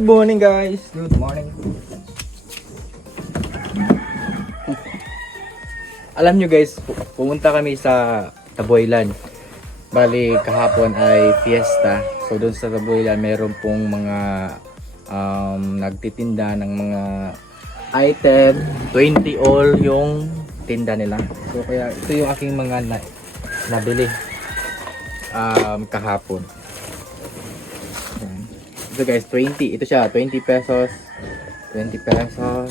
Good morning guys! Good morning. Alam nyo guys, pu- pumunta kami sa Taboylan. Bali, kahapon ay fiesta. So doon sa Taboylan, meron pong mga um, nagtitinda ng mga item. 20 all yung tinda nila. So kaya ito yung aking mga na nabili um, kahapon. Ito guys, 20. Ito siya, 20 pesos. 20 pesos.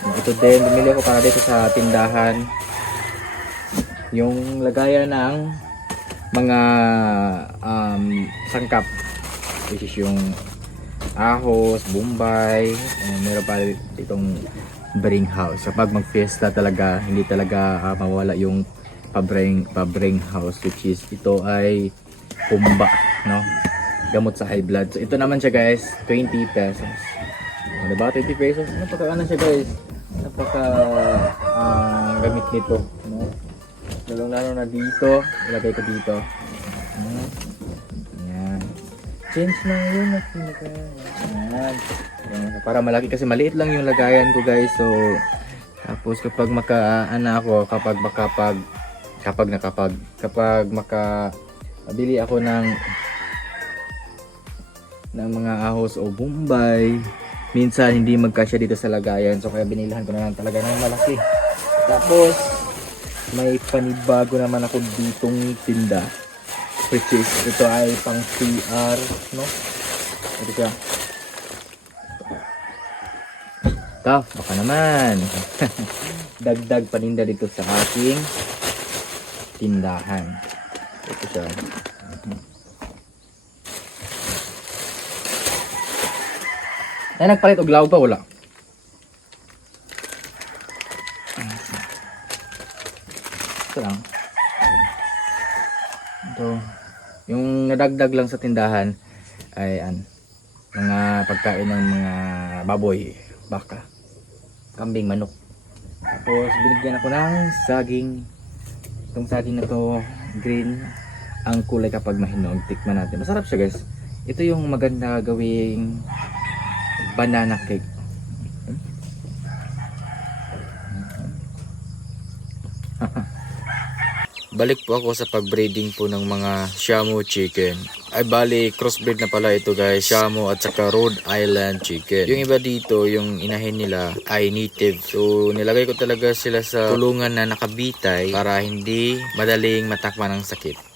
Ito din, bumili ako para dito sa tindahan. Yung lagayan ng mga um, sangkap. Which is yung ahos, bombay. Uh, meron pa itong bring house. Kapag mag-fiesta talaga, hindi talaga ah, mawala yung pabring, pabring house. Which is, ito ay kumba, no? Gamot sa high blood. So, ito naman siya guys, 20 pesos. Ano ba? 20 pesos? Napaka ano siya guys? Napaka ah, gamit nito. No? Lalong lalo na dito. Ilagay ko dito. Ano? Ayan. Change lang yun. Ayan. Ayan. Para malaki kasi maliit lang yung lagayan ko guys. So, tapos kapag maka, ano ako, kapag makapag, kapag nakapag, kapag maka, bili ako ng ng mga ahos o bombay. Minsan hindi magkasya dito sa lagayan so kaya binilahan ko na lang talaga ng malaki. Tapos may panibago naman ako ditong tinda which is ito ay pang CR no? Ito siya. Ito, baka naman. Dagdag paninda dito sa aking tindahan. Ito siya. Ay, nagpalit og law pa wala. Ito. Ito. Yung nadagdag lang sa tindahan ay an mga pagkain ng mga baboy, baka, kambing, manok. Tapos binigyan ako ng saging. Itong saging na to, green, ang kulay kapag mahinog. Tikman natin. Masarap siya guys. Ito yung maganda gawing banana cake. Balik po ako sa pagbreeding po ng mga Shamu chicken. Ay bali, crossbreed na pala ito guys. Shamu at saka Rhode Island chicken. Yung iba dito, yung inahin nila ay native. So, nilagay ko talaga sila sa tulungan na nakabitay para hindi madaling matakman ng sakit.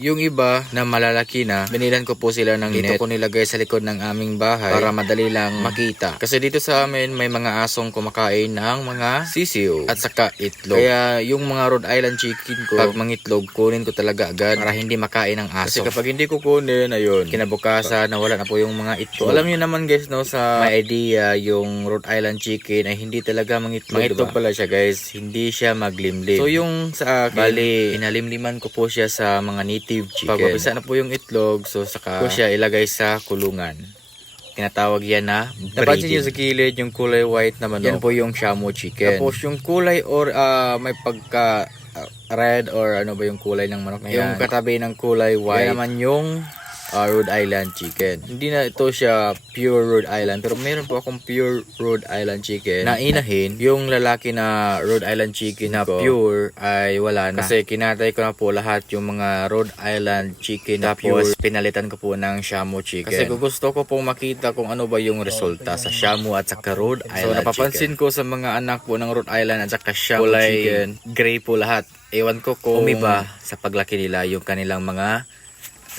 Yung iba na malalaki na, binilan ko po sila ng dito ko nilagay sa likod ng aming bahay para madali lang makita. Kasi dito sa amin may mga asong kumakain ng mga sisiyo at saka itlog. Kaya yung mga Rhode Island chicken ko, pag mangitlog, kunin ko talaga agad para hindi makain ng aso. Kasi kapag hindi ko kunin, ayun, kinabukasan nawala na po yung mga itlog. So, alam niyo naman guys no sa my idea yung Rhode Island chicken ay hindi talaga mangitlog. Mangitlog pala siya guys, hindi siya maglimlim. So yung sa akin, bali, inalimliman ko po siya sa mga native chicken. Pag mapisa na po yung itlog, so saka ko siya ilagay sa kulungan. Tinatawag yan na breeding. Napansin niyo sa kilid yung kulay white na manok. Yan po yung Shamu chicken. Tapos yung kulay or ah, may pagka ah, red or ano ba yung kulay ng manok na yan. Yung katabi ng kulay white. Yan naman yung ah, Rhode Island chicken. Hindi na ito siya pure Rhode Island pero meron po akong pure Rhode Island chicken na inahin. Yung lalaki na Rhode Island chicken na pure ay wala na. Kasi kinatay ko na po lahat yung mga Rhode Island chicken na pure. pinalitan ko po ng Shamu chicken. Kasi gusto ko pong makita kung ano ba yung resulta sa Shamu at saka Rhode Island So napapansin ko sa mga anak po ng Rhode Island at saka Shamu chicken, gray po lahat. Ewan ko kung umiba sa paglaki nila yung kanilang mga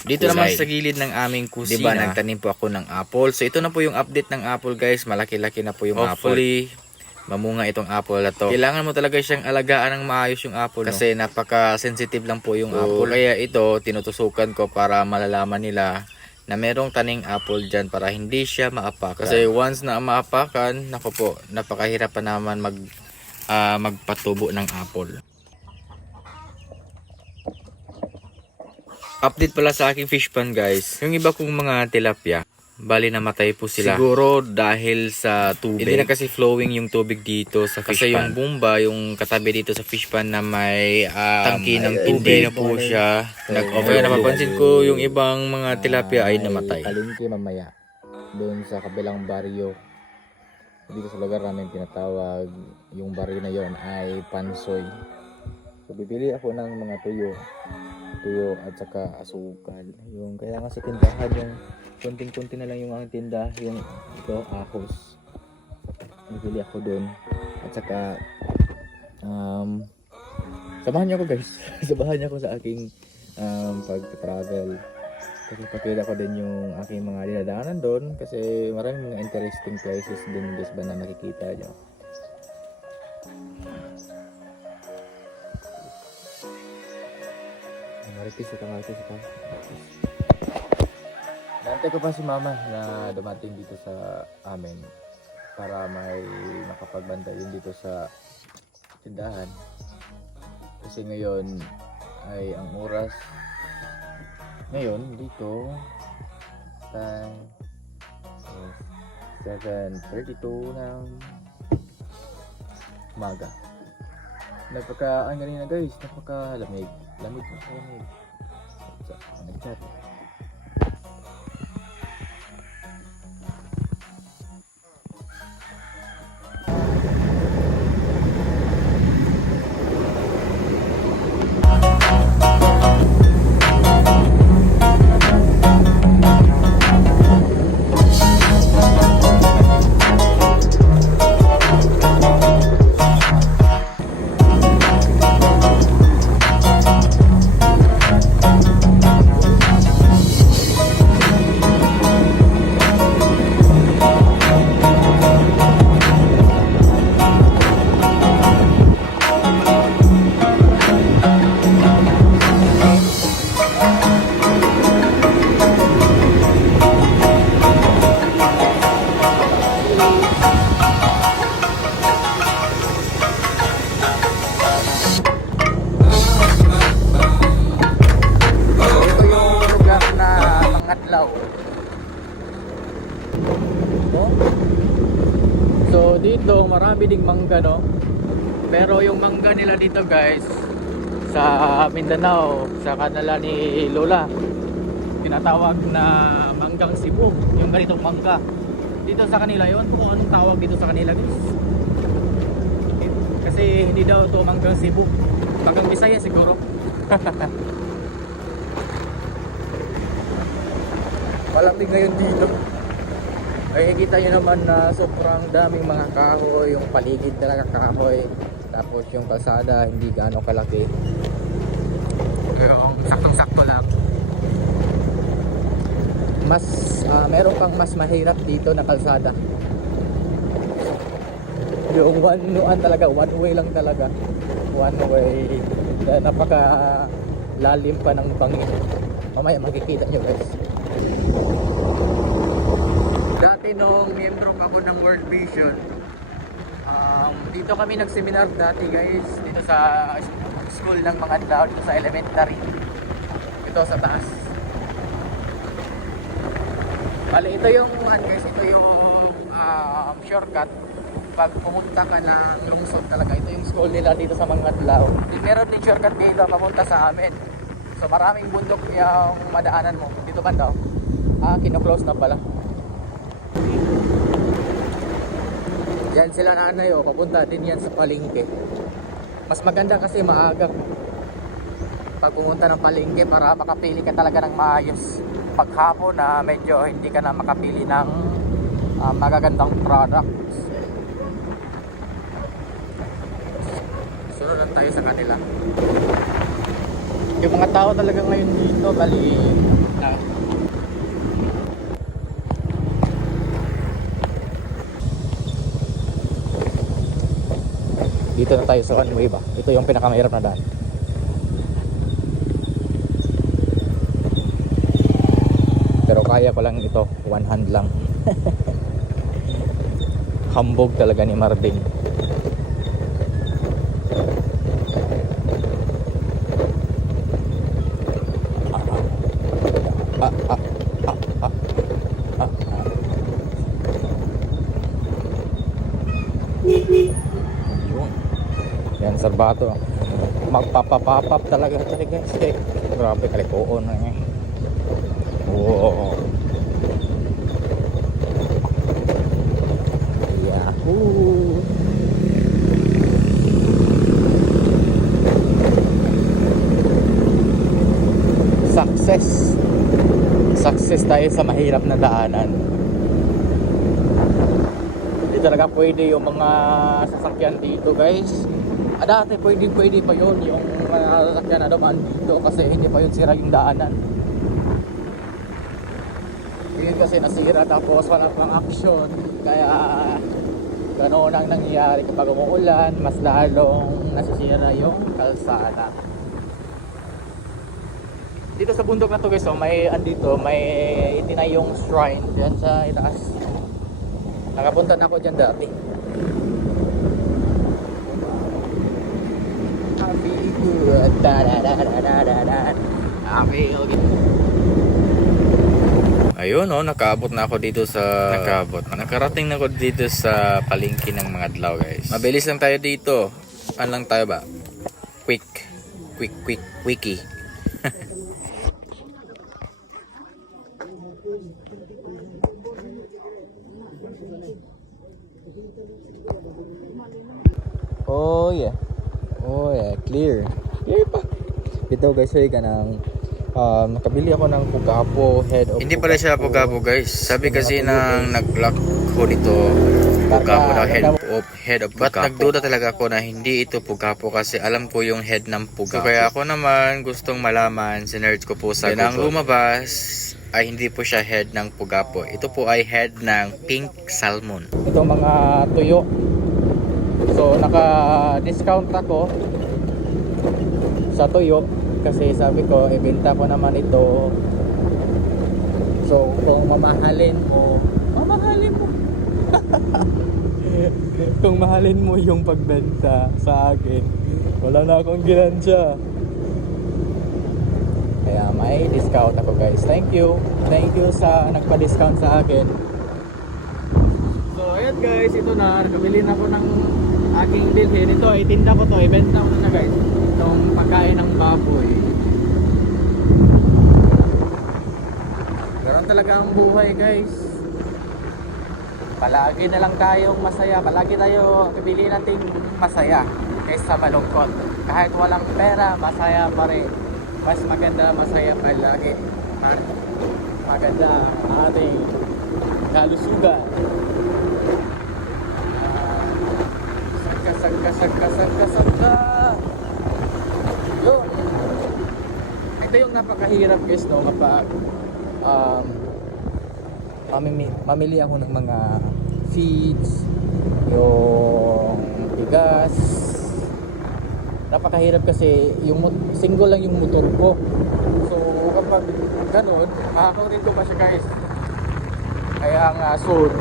dito naman sa gilid ng aming kusina, diba, nagtanim po ako ng apple. So ito na po yung update ng apple guys. Malaki-laki na po yung Hopefully, mamunga itong apple na to. Kailangan mo talaga siyang alagaan ng maayos yung apple. Kasi napaka-sensitive lang po yung apple. Kaya ito, tinutusukan ko para malalaman nila na merong taning apple dyan para hindi siya maapakan. Kasi once na maapakan, nako po, napakahirap pa naman mag, ah, magpatubo ng apple. Update pala sa aking fish pan guys. Yung iba kong mga tilapia, Bali namatay po sila. Siguro dahil sa tubig. Hindi na kasi flowing yung tubig dito sa fish Kasi yung bumba, yung katabi dito sa fish pan na may um, tangki ng tubig ay, na po siya. Nag-over. ay, Kaya napapansin ko yung ibang mga tilapia ay namatay. Palengke mamaya. Doon sa kabilang baryo. Dito sa lugar namin tinatawag yung baryo na yon ay Pansoy. So bibili ako ng mga tuyo. Tuyo at saka asukal. Yung kaya sa tindahan yung kunting-kunti na lang yung ang tinda yung ito ahos. Bibili ako doon. At saka um samahan niyo ako guys. samahan niyo ako sa aking um, pag-travel. Kasi pakita ko din yung aking mga dinadaanan doon kasi maraming mga interesting places din guys ba na makikita nyo. Maritis ito, maritis ito. Nantay ko pa si mama na dumating dito sa amin para may makapagbantay din dito sa tindahan. Kasi ngayon ay ang oras ngayon dito time is 7.32 ng umaga napaka galing na guys napaka lamig lamig na lamig so, so dito marami ding mangga no? Pero yung mangga nila dito guys sa Mindanao sa kanala ni Lola tinatawag na manggang Cebu yung ganitong mangga. Dito sa kanila yun kung anong tawag dito sa kanila guys. Kasi hindi daw to manggang Cebu. Manggang Bisaya siguro. Malamig ngayon dito ay kita nyo naman na sobrang daming mga kahoy yung paligid talaga kahoy tapos yung kalsada hindi gaano kalaki. Yung saktong sakto lang. Mas ah, meron pang mas mahirap dito na kalsada. Yung one nuan talaga one way lang talaga. One way. Na napaka lalim pa ng bangin. Mamaya makikita nyo guys dati nung miyembro pa ako ng World Vision um, dito kami nag-seminar dati guys dito sa school ng mga tao dito sa elementary ito sa taas Bale, ito yung ano guys, ito yung um, shortcut pag pumunta ka ng lungsod talaga. Ito yung school nila dito sa Mangatlaw. Meron din shortcut dito papunta sa amin. So maraming bundok yung madaanan mo. Dito ba daw? Ah, kino-close na pala. Yan sila nanay oh, papunta din yan sa palengke. Mas maganda kasi maaga pag pumunta ng palengke para makapili ka talaga ng maayos. Paghapon na medyo hindi ka na makapili ng ah, magagandang products. Sunod lang tayo sa kanila. Yung mga tao talaga ngayon dito, bali dito na tayo sa one way ba? Ito yung pinakamahirap na daan. Pero kaya ko lang ito, one hand lang. Hambog talaga ni Marvin. Ah, ah, ah, ah, ah, ah. Yan, sarbato. Magpapapapap talaga eh, guys. Eh, grabe, kalikoon na eh. Oo. Yahoo! Success! Success tayo sa mahirap na daanan. Talaga pwede yung mga sasakyan dito guys. Ah, dati pwede pwede pa yun yung mga sasakyan na dumaan dito kasi hindi pa yun sira yung daanan. Yun kasi nasira tapos wala pang action. Kaya ganoon ang nangyayari kapag umuulan, mas lalong nasisira yung kalsada. Dito sa bundok na to guys, oh, may andito, may itinayong shrine diyan sa itaas. Nakapunta na ako diyan dati. Ayun oh, nakaabot na ako dito sa nakaabot. Nakarating na ako dito sa palengke ng mga adlaw, guys. Mabilis lang tayo dito. Ano lang tayo ba? Quick. Quick, quick, quickie. Oh yeah. Oh yeah, clear. Ito guys, ay ka ng um, nakabili ako ng Pugapo head of Hindi pala siya Pugapo, guys. Sabi kasi ng nag-lock ko dito, Pugapo daw, head of, head of But nagduda talaga ako na hindi ito Pugapo kasi alam ko yung head ng Pugapo. So kaya ako naman gustong malaman, sinerge ko po sa Google. ang lumabas ay hindi po siya head ng Pugapo. Ito po ay head ng Pink Salmon. Itong mga tuyo. So naka-discount ako sa tuyo kasi sabi ko ibenta ko naman ito. So kung mamahalin mo, mamahalin mo. kung mahalin mo yung pagbenta sa akin, wala na akong ginansya. Kaya may discount ako guys. Thank you. Thank you sa nagpa-discount sa akin. So ayan guys, ito na. Nakabili na ako ng aking bilhin. Ito, itinda ko to. Ibenta ko na guys. Itong pagkain ng baboy. Ganon talaga ang buhay guys. Palagi na lang tayong masaya. Palagi tayo pipili natin masaya kaysa malungkot. Kahit walang pera, masaya pa rin. Mas maganda masaya palagi. Maganda ang ating kalusugan. Ah, Sagka, sagka, sagka, sagka, sagka. Yun. Ito yung napakahirap guys no kapag um, mamimi, mamili ako ng mga feeds, yung bigas. Napakahirap kasi yung single lang yung motor ko. So kapag ganun, makakaunin ko pa siya guys. Kaya nga soon,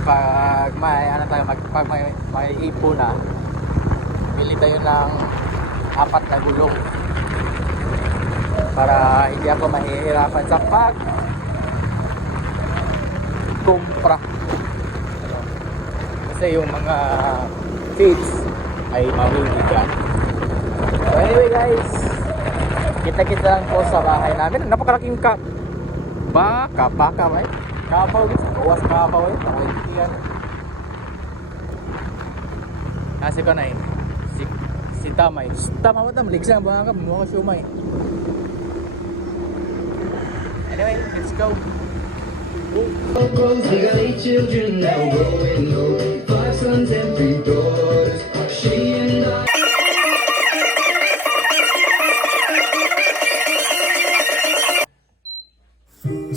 pag may ano tayo mag, pag may, may ipo na bili tayo ng apat na gulong. Para hindi ako mahihirapan sa pag kumpra kasi yung mga feeds ay mahuhigan so anyway guys kita kita lang po sa bahay namin. Napakalaking ka baka baka ba eh kapaw. Guys kawas kapaw eh. Nakaitiyan kasi ko na eh si, si Tamay. Tama mo tam ligsa ang baka mga siumay anyway let's go. Uncles, I got eight children now growing old. Five sons and three daughters. She and I.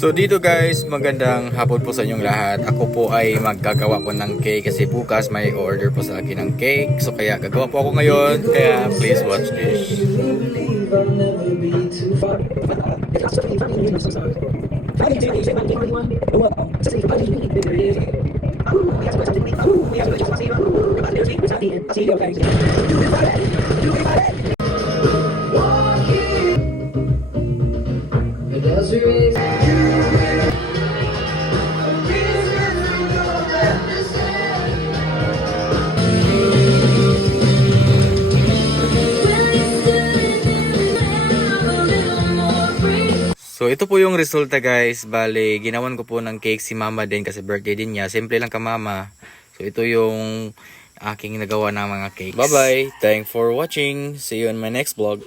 So dito guys, magandang hapon po sa inyong lahat. Ako po ay maggagawa po ng cake kasi bukas may order po sa akin ng cake. So kaya gagawa po ako ngayon. Kaya please watch this. So ito po yung resulta guys. Bale, ginawan ko po ng cake si mama din kasi birthday din niya. Simple lang ka mama. So ito yung aking nagawa ng mga cakes. Bye bye. Thanks for watching. See you in my next vlog.